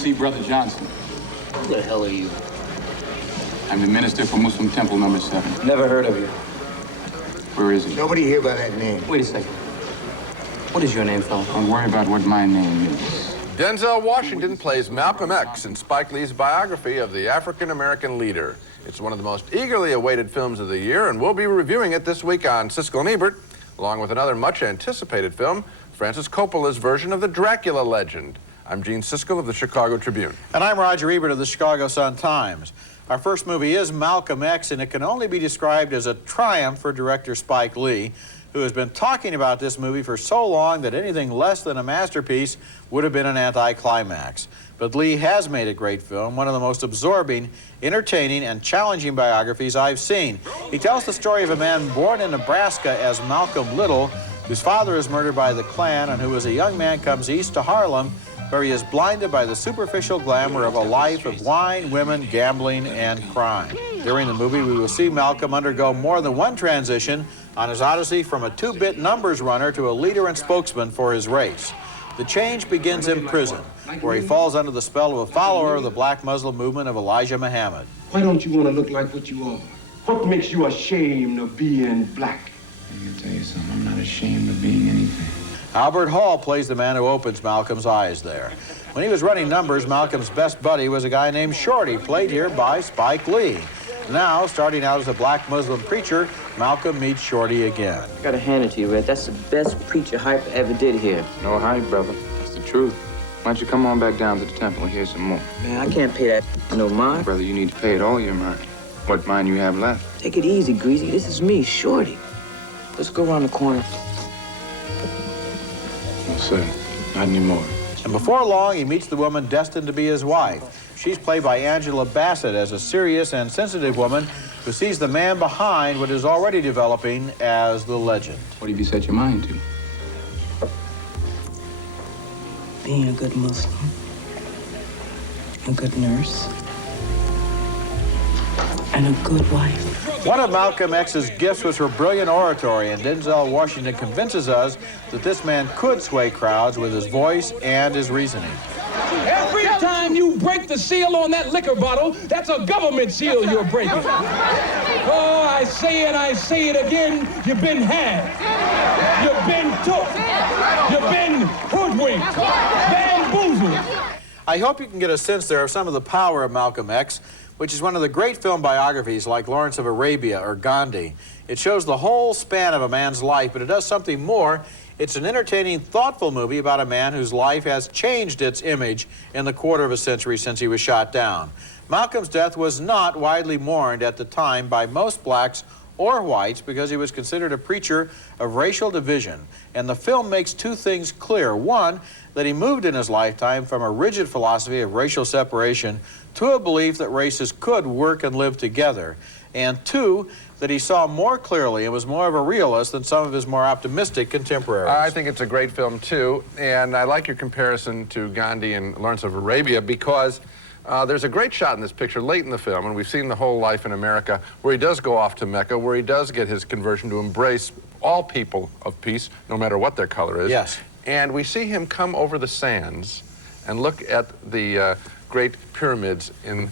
see Brother Johnson. Who the hell are you? I'm the minister for Muslim Temple number 7. Never heard of you. Where is he? Nobody here by that name. Wait a second. What is your name, fella? Don't worry about what my name is. Denzel Washington plays Malcolm X in Spike Lee's biography of the African-American leader. It's one of the most eagerly awaited films of the year, and we'll be reviewing it this week on Siskel and Ebert, along with another much-anticipated film, Francis Coppola's version of the Dracula legend. I'm Gene Siskel of the Chicago Tribune. And I'm Roger Ebert of the Chicago Sun-Times. Our first movie is Malcolm X, and it can only be described as a triumph for director Spike Lee, who has been talking about this movie for so long that anything less than a masterpiece would have been an anticlimax. But Lee has made a great film, one of the most absorbing, entertaining, and challenging biographies I've seen. He tells the story of a man born in Nebraska as Malcolm Little, whose father is murdered by the Klan, and who as a young man comes east to Harlem, where he is blinded by the superficial glamour of a life of wine, women, gambling, and crime. During the movie, we will see Malcolm undergo more than one transition on his odyssey from a 2-bit numbers runner to a leader and spokesman for his race. The change begins in prison, where he falls under the spell of a follower of the black Muslim movement of Elijah Muhammad. Why don't you want to look like what you are? What makes you ashamed of being black? I can tell you something, I'm not ashamed of being anything. Albert Hall plays the man who opens Malcolm's eyes there. When he was running numbers, Malcolm's best buddy was a guy named Shorty, played here by Spike Lee. Now, starting out as a black Muslim preacher, Malcolm meets Shorty again. I gotta hand it to you, Red. That's the best preacher hype ever did here. No hype, brother. That's the truth. Why don't you come on back down to the temple and hear some more? Man, I can't pay that no mind. Brother, you need to pay it all your mind. What mind you have left? Take it easy, Greasy. This is me, Shorty. Let's go around the corner. No, sir. Not anymore. And before long, he meets the woman destined to be his wife. She's played by Angela Bassett as a serious and sensitive woman who sees the man behind what is already developing as the legend. What have you set your mind to? Being a good Muslim, a good nurse, and a good wife. One of Malcolm X's gifts was her brilliant oratory, and Denzel Washington convinces us that this man could sway crowds with his voice and his reasoning. Every time you break the seal on that liquor bottle, that's a government seal you're breaking. Oh, I say it again, you've been had. You've been took. You've been hoodwinked, bamboozled. I hope you can get a sense there of some of the power of Malcolm X, which is one of the great film biographies like Lawrence of Arabia or Gandhi. It shows the whole span of a man's life, but it does something more. It's an entertaining, thoughtful movie about a man whose life has changed its image in the quarter of a century since he was shot down. Malcolm's death was not widely mourned at the time by most blacks or whites because he was considered a preacher of racial division. And the film makes two things clear. One, that he moved in his lifetime from a rigid philosophy of racial separation to a belief that races could work and live together. And two, that he saw more clearly and was more of a realist than some of his more optimistic contemporaries. I think it's a great film, too, and I like your comparison to Gandhi and Lawrence of Arabia because there's a great shot in this picture late in the film, and we've seen the whole life in America, where he does go off to Mecca, where he does get his conversion to embrace all people of peace, no matter what their color is. Yes. And we see him come over the sands and look at the great pyramids in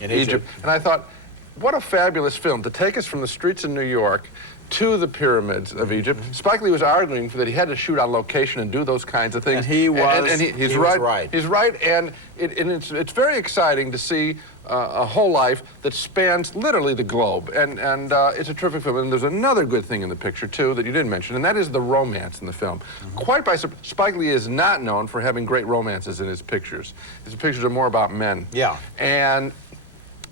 Egypt. And I thought, what a fabulous film to take us from the streets of New York to the pyramids of Egypt. Spike Lee was arguing that he had to shoot on location and do those kinds of things. And he was, he's right. He's right, and it's very exciting to see a whole life that spans literally the globe, and it's a terrific film. And there's another good thing in the picture, too, that you didn't mention, and that is the romance in the film. Quite by surprise, Spike Lee is not known for having great romances in his pictures. His pictures are more about men. Yeah. And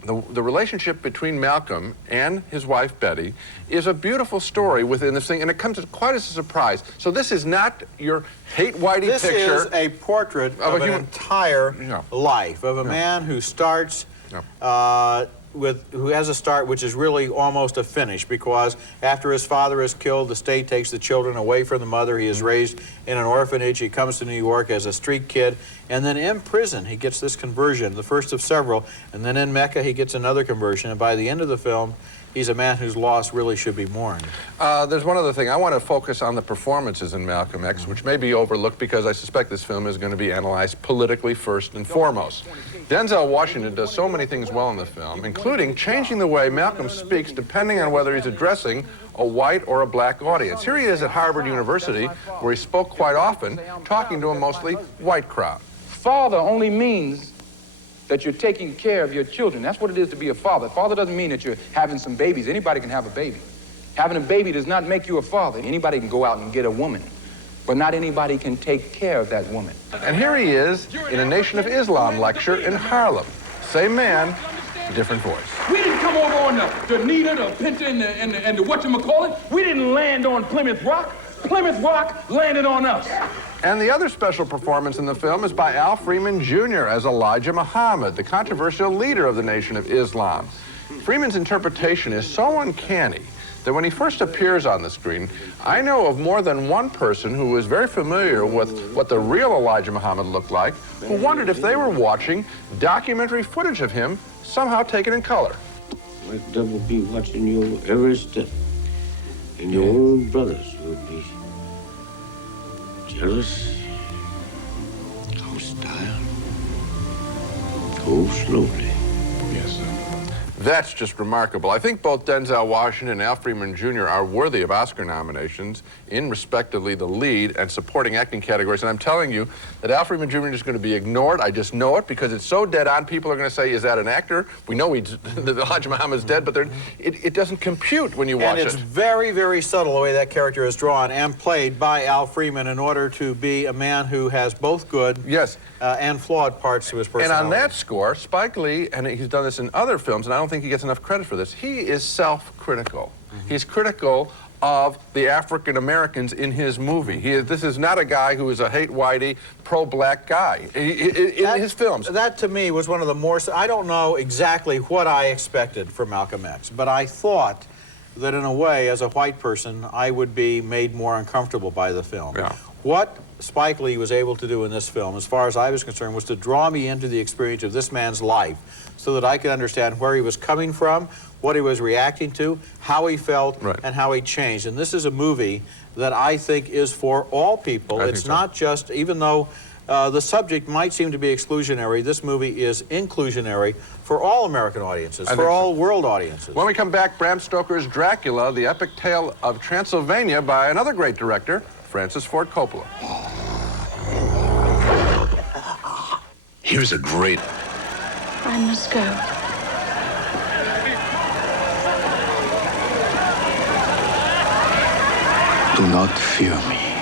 the relationship between Malcolm and his wife, Betty, is a beautiful story within this thing, and it comes as quite as a surprise. So this is not your hate-whitey picture. This is a portrait of an entire life, of a man who starts who has a start which is really almost a finish, because after his father is killed, the state takes the children away from the mother. He is raised in an orphanage. He comes to New York as a street kid. And then in prison, he gets this conversion, the first of several. And then in Mecca, he gets another conversion. And by the end of the film, he's a man whose loss really should be mourned. There's one other thing. I want to focus on the performances in Malcolm X, which may be overlooked because I suspect this film is going to be analyzed politically first and foremost. Denzel Washington does so many things well in the film, including changing the way Malcolm speaks depending on whether he's addressing a white or a black audience. Here he is at Harvard University, where he spoke quite often, talking to a mostly white crowd. Father only means that you're taking care of your children. That's what it is to be a father. Father doesn't mean that you're having some babies. Anybody can have a baby. Having a baby does not make you a father. Anybody can go out and get a woman, but not anybody can take care of that woman. And here he is in a Nation of Islam lecture in Harlem. Same man, different voice. We didn't come over on the Nita, the Pinta, and the whatchamacallit. We didn't land on Plymouth Rock. Plymouth Rock landed on us. And the other special performance in the film is by Al Freeman Jr. as Elijah Muhammad, the controversial leader of the Nation of Islam. Freeman's interpretation is so uncanny that when he first appears on the screen, I know of more than one person who was very familiar with what the real Elijah Muhammad looked like, who wondered if they were watching documentary footage of him somehow taken in color. Like devil be watching your every step, and your own brothers will be jealous, hostile, go slowly. Yes, sir. That's just remarkable. I think both Denzel Washington and Al Freeman Jr. are worthy of Oscar nominations in respectively the lead and supporting acting categories. And I'm telling you that Al Freeman Jr. is going to be ignored. I just know it because it's so dead on. People are going to say, is that an actor? We know that Elijah Muhammad's dead, but it doesn't compute when you watch it. And it's very, very subtle the way that character is drawn and played by Al Freeman in order to be a man who has both good and flawed parts to his personality. And on that score, Spike Lee, and he's done this in other films, and I don't think he gets enough credit for this, he is self-critical. He's critical of the African Americans in his movie. This is not a guy who is a hate-whitey, pro-black guy in his films. That, to me, was one of the more... I don't know exactly what I expected from Malcolm X, but I thought that, in a way, as a white person, I would be made more uncomfortable by the film. Yeah. What Spike Lee was able to do in this film, as far as I was concerned, was to draw me into the experience of this man's life so that I could understand where he was coming from, what he was reacting to, how he felt, and how he changed. And this is a movie that I think is for all people. It's not just, even though the subject might seem to be exclusionary, this movie is inclusionary for all American audiences, for all world audiences. When we come back, Bram Stoker's Dracula, the epic tale of Transylvania by another great director, Francis Ford Coppola. Here's a great... I must go. Do not fear me.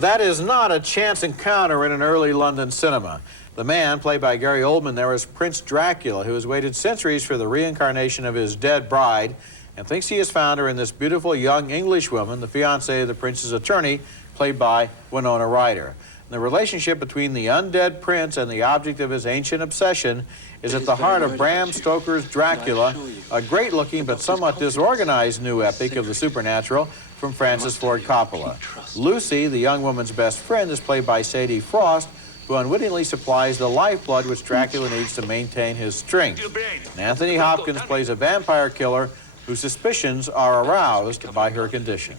That is not a chance encounter in an early London cinema. The man, played by Gary Oldman there, is Prince Dracula, who has waited centuries for the reincarnation of his dead bride and thinks he has found her in this beautiful young English woman, the fiancée of the prince's attorney, played by Winona Ryder. The relationship between the undead prince and the object of his ancient obsession is at the heart of Bram Stoker's Dracula, a great-looking but somewhat disorganized new epic of the supernatural from Francis Ford Coppola. Lucy, the young woman's best friend, is played by Sadie Frost, who unwittingly supplies the lifeblood which Dracula needs to maintain his strength. And Anthony Hopkins plays a vampire killer whose suspicions are aroused by her condition.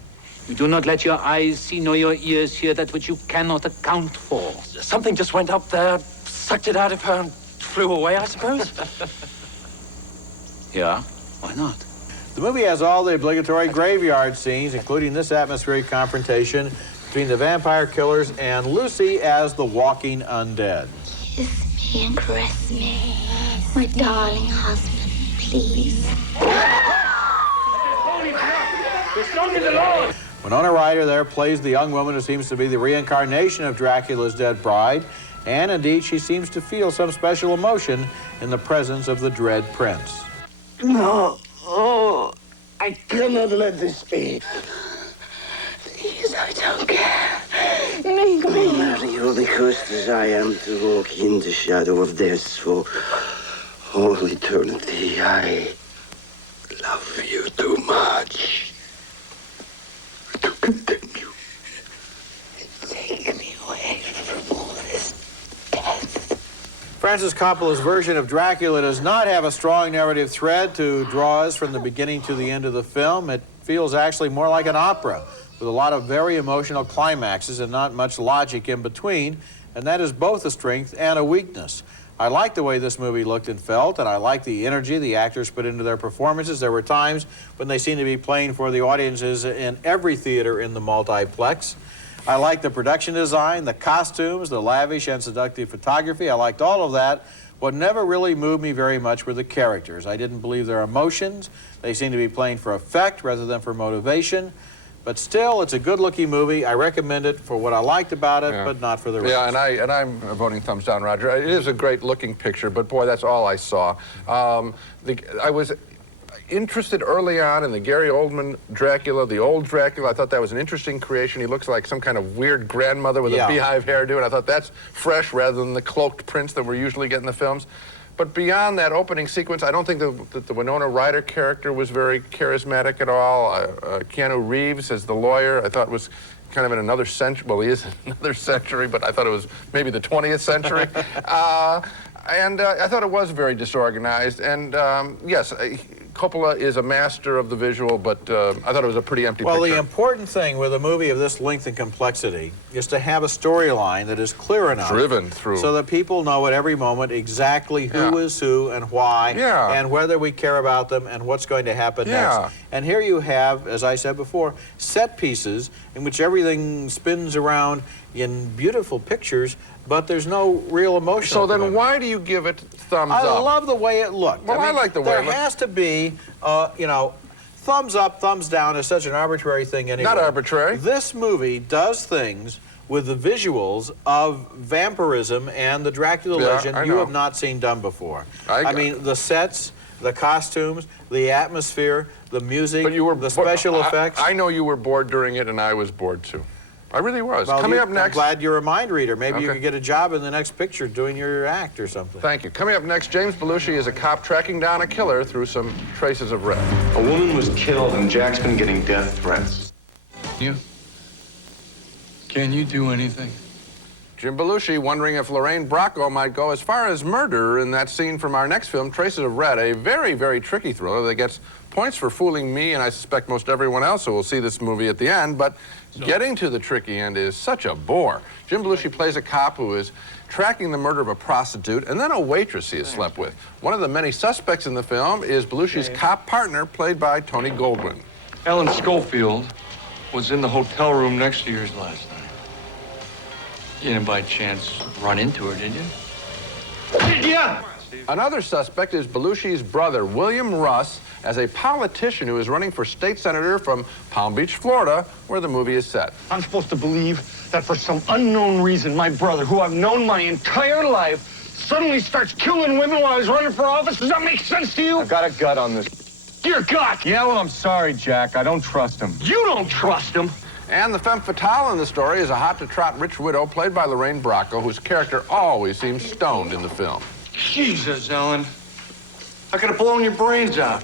You do not let your eyes see nor your ears hear that which you cannot account for. Something just went up there, sucked it out of her, and flew away, I suppose. Yeah, why not? The movie has all the obligatory graveyard scenes, including this atmospheric confrontation between the vampire killers and Lucy as the walking undead. Kiss me and caress me, my darling husband, please. Winona Ryder there plays the young woman who seems to be the reincarnation of Dracula's dead bride, and indeed she seems to feel some special emotion in the presence of the dread prince. No, I cannot let this be. Please, I don't care. Make me. Marry, holy cursed as I am to walk in the shadow of death for all eternity. I love you too much to continue Francis Coppola's version of Dracula does not have a strong narrative thread to draw us from the beginning to the end of the film. It feels actually more like an opera, with a lot of very emotional climaxes and not much logic in between, and that is both a strength and a weakness. I like the way this movie looked and felt, and I like the energy the actors put into their performances. There were times when they seemed to be playing for the audiences in every theater in the multiplex. I liked the production design, the costumes, the lavish and seductive photography. I liked all of that. What never really moved me very much were the characters. I didn't believe their emotions. They seemed to be playing for effect rather than for motivation. But still, it's a good-looking movie. I recommend it for what I liked about it, but not for the rest. Yeah, and I'm voting thumbs down, Roger. It is a great-looking picture, but boy, that's all I saw. I was interested early on in the Gary Oldman Dracula, the old Dracula. I thought that was an interesting creation. He looks like some kind of weird grandmother with a beehive hairdo, and I thought that's fresh rather than the cloaked prince that we usually get in the films. But beyond that opening sequence, I don't think that the Winona Ryder character was very charismatic at all. Keanu Reeves as the lawyer, I thought was kind of in another century. Well, he is in another century, but I thought it was maybe the 20th century. And I thought it was very disorganized. And yes, Coppola is a master of the visual, but I thought it was a pretty empty picture. Well, the important thing with a movie of this length and complexity is to have a storyline that is clear enough. Driven through. So that people know at every moment exactly who is who and why, and whether we care about them and what's going to happen next. And here you have, as I said before, set pieces in which everything spins around in beautiful pictures, but there's no real emotion. So then why do you give it thumbs up? I love the way it looked. Well, I like the way it looked. There has to be, you know, thumbs up, thumbs down is such an arbitrary thing anyway. Not arbitrary. This movie does things with the visuals of vampirism and the Dracula legend you have not seen done before. I mean, the sets, the costumes, the atmosphere, the music, the special effects. I know you were bored during it, and I was bored too. I really was. Well, Coming up next... I'm glad you're a mind reader. Maybe you could get a job in the next picture doing your act or something. Thank you. Coming up next, James Belushi is a cop tracking down a killer through some traces of red. A woman was killed, and Jack's been getting death threats. Can you do anything? Jim Belushi wondering if Lorraine Bracco might go as far as murder in that scene from our next film, Traces of Red, a very, very tricky thriller that gets points for fooling me and I suspect most everyone else who will see this movie at the end, but getting to the tricky end is such a bore. Jim Belushi plays a cop who is tracking the murder of a prostitute and then a waitress he has slept with. One of the many suspects in the film is Belushi's cop partner, played by Tony Goldwyn. Ellen Schofield was in the hotel room next to yours last night. You didn't by chance run into her, did you? Yeah. Another suspect is Belushi's brother, William Russ, as a politician who is running for state senator from Palm Beach, Florida, where the movie is set. I'm supposed to believe that for some unknown reason, my brother, who I've known my entire life, suddenly starts killing women while he's running for office? Does that make sense to you? I've got a gut on this. Your gut? Yeah, well, I'm sorry, Jack. I don't trust him. You don't trust him? And the femme fatale in the story is a hot-to-trot rich widow played by Lorraine Bracco, whose character always seems stoned in the film. Jesus, Ellen. I could have blown your brains out.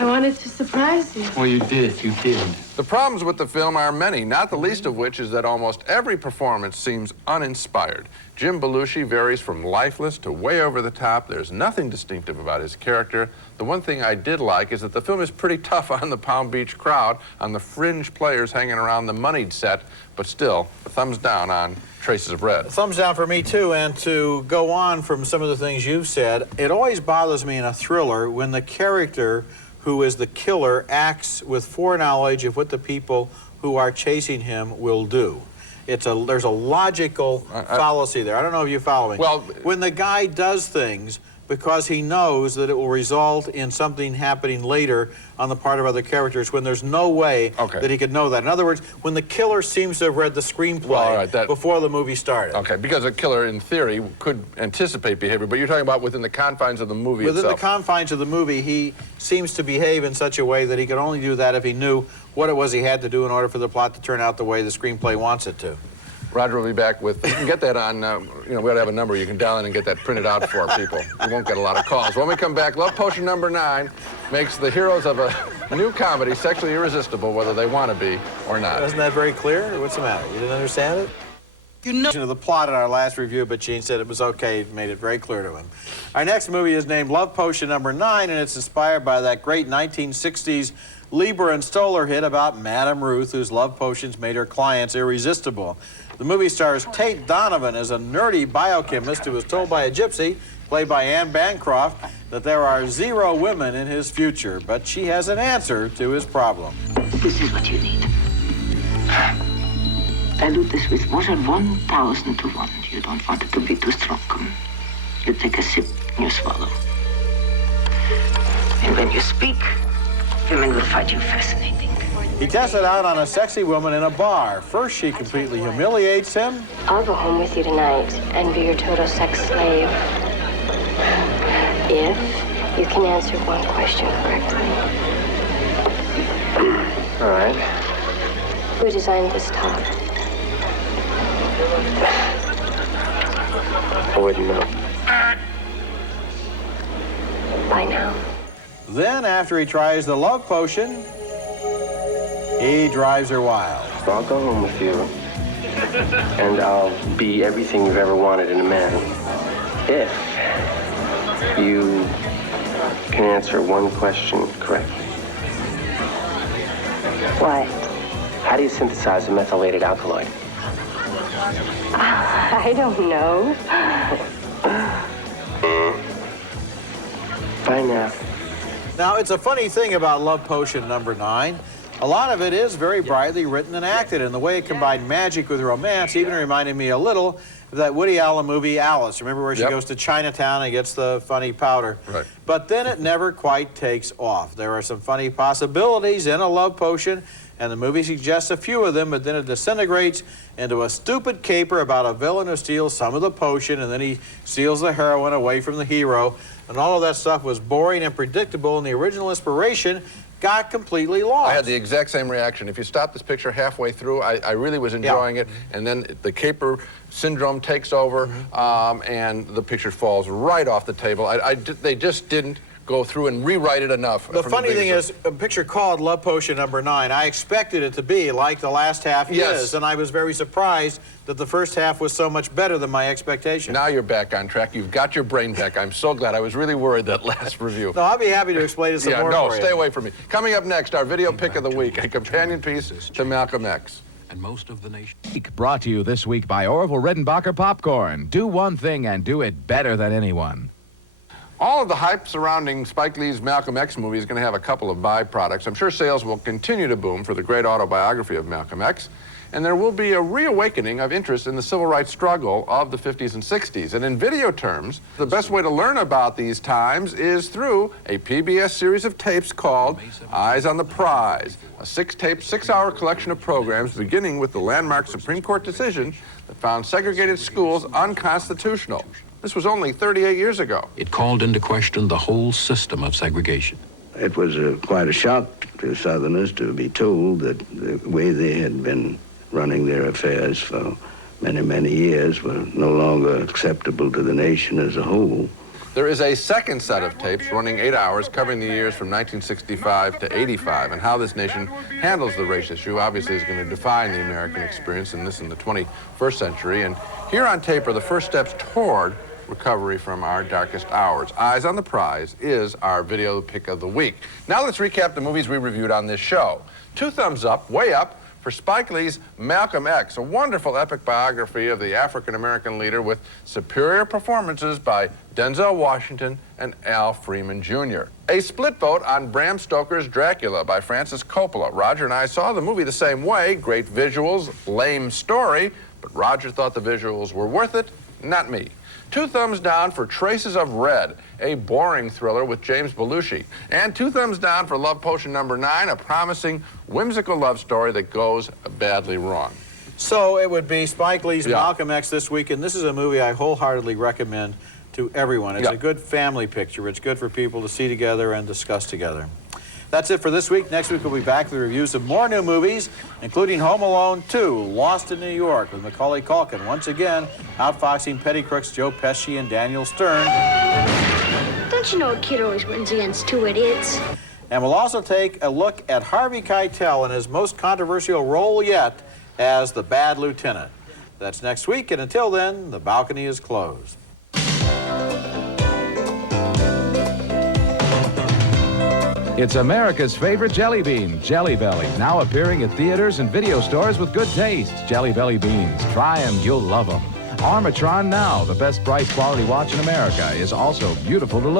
I wanted to surprise you. Well, you did. You did. The problems with the film are many, not the least of which is that almost every performance seems uninspired. Jim Belushi varies from lifeless to way over the top. There's nothing distinctive about his character. The one thing I did like is that the film is pretty tough on the Palm Beach crowd, on the fringe players hanging around the moneyed set, but still, a thumbs down on Traces of Red. Thumbs down for me, too, and to go on from some of the things you've said, it always bothers me in a thriller when the character who is the killer acts with foreknowledge of what the people who are chasing him will do. There's a logical fallacy there. I don't know if you follow me. Well, when the guy does things because he knows that it will result in something happening later on the part of other characters, when there's no way that he could know that. In other words, when the killer seems to have read the screenplay before the movie started. Okay, because a killer, in theory, could anticipate behavior, but you're talking about within the confines of the movie itself. Within the confines of the movie, he seems to behave in such a way that he could only do that if he knew what it was he had to do in order for the plot to turn out the way the screenplay wants it to. Roger will be back with, you can get that on, we ought to have a number you can dial in and get that printed out for people. You won't get a lot of calls. When we come back, Love Potion number 9 makes the heroes of a new comedy sexually irresistible, whether they want to be or not. Isn't that very clear? What's the matter? You didn't understand it? You know the plot in our last review, but Gene said it was okay, made it very clear to him. Our next movie is named Love Potion #9, and it's inspired by that great 1960s Lieber and Stoller hit about Madame Ruth, whose love potions made her clients irresistible. The movie stars Tate Donovan as a nerdy biochemist who was told by a gypsy, played by Anne Bancroft, that there are 0 women in his future, but she has an answer to his problem. This is what you need. Dilute this with water 1,000 to 1. You don't want it to be too strong. You take a sip and you swallow. And when you speak, women will find you fascinating. He tests it out on a sexy woman in a bar. First, she completely humiliates him. I'll go home with you tonight and be your total sex slave. If you can answer one question correctly. All right. Who designed this top? I wouldn't know. By now. Then, after he tries the love potion, he drives her wild. So I'll go home with you, and I'll be everything you've ever wanted in a man. If you can answer one question correctly. What? How do you synthesize a methylated alkaloid? I don't know. Bye now. Now, it's a funny thing about Love Potion #9. A lot of it is very brightly written and acted, and the way it combined magic with romance even reminded me a little of that Woody Allen movie, Alice. Remember where she goes to Chinatown and gets the funny powder? Right. But then it never quite takes off. There are some funny possibilities in a love potion, and the movie suggests a few of them, but then it disintegrates into a stupid caper about a villain who steals some of the potion, and then he steals the heroine away from the hero. And all of that stuff was boring and predictable, and the original inspiration got completely lost. I had the exact same reaction. If you stop this picture halfway through, I really was enjoying it, and then the caper syndrome takes over, and the picture falls right off the table. They just didn't go through and rewrite it enough. The funny thing is, a picture called Love Potion #9, I expected it to be like the last half is, and I was very surprised that the first half was so much better than my expectation. Now you're back on track. You've got your brain back. I'm so glad. I was really worried that last review. No, I'll be happy to explain it some more no, for you. stay away from me. Coming up next, our video pick of the week, a companion piece to Malcolm X. And most of the nation. Brought to you this week by Orville Redenbacher Popcorn. Do one thing and do it better than anyone. All of the hype surrounding Spike Lee's Malcolm X movie is going to have a couple of byproducts. I'm sure sales will continue to boom for the great autobiography of Malcolm X, and there will be a reawakening of interest in the civil rights struggle of the 50s and 60s. And in video terms, the best way to learn about these times is through a PBS series of tapes called Eyes on the Prize, a 6-tape, 6-hour collection of programs beginning with the landmark Supreme Court decision that found segregated schools unconstitutional. This was only 38 years ago. It called into question the whole system of segregation. It was quite a shock to Southerners to be told that the way they had been running their affairs for many, many years were no longer acceptable to the nation as a whole. There is a second set of tapes running 8 hours covering the years from 1965 to 85, and how this nation handles the race issue obviously is going to define the American experience in the 21st century. And here on tape are the first steps toward recovery from our darkest hours. Eyes on the Prize is our video pick of the week. Now let's recap the movies we reviewed on this show. 2 thumbs up, way up, for Spike Lee's Malcolm X, a wonderful epic biography of the African-American leader with superior performances by Denzel Washington and Al Freeman Jr. A split vote on Bram Stoker's Dracula by Francis Coppola. Roger and I saw the movie the same way. Great visuals, lame story, but Roger thought the visuals were worth it, not me. 2 thumbs down for Traces of Red, a boring thriller with James Belushi. And 2 thumbs down for Love Potion #9, a promising, whimsical love story that goes badly wrong. So it would be Spike Lee's Malcolm X this week, and this is a movie I wholeheartedly recommend to everyone. It's a good family picture. It's good for people to see together and discuss together. That's it for this week. Next week we'll be back with reviews of more new movies, including Home Alone 2, Lost in New York, with Macaulay Culkin once again outfoxing petty crooks Joe Pesci and Daniel Stern. Don't you know a kid always wins against 2 idiots? And we'll also take a look at Harvey Keitel in his most controversial role yet as the Bad Lieutenant. That's next week, and until then, the balcony is closed. It's America's favorite jelly bean, Jelly Belly, now appearing at theaters and video stores with good taste. Jelly Belly beans. Try them, you'll love them. Armatron Now, the best price quality watch in America, is also beautiful to look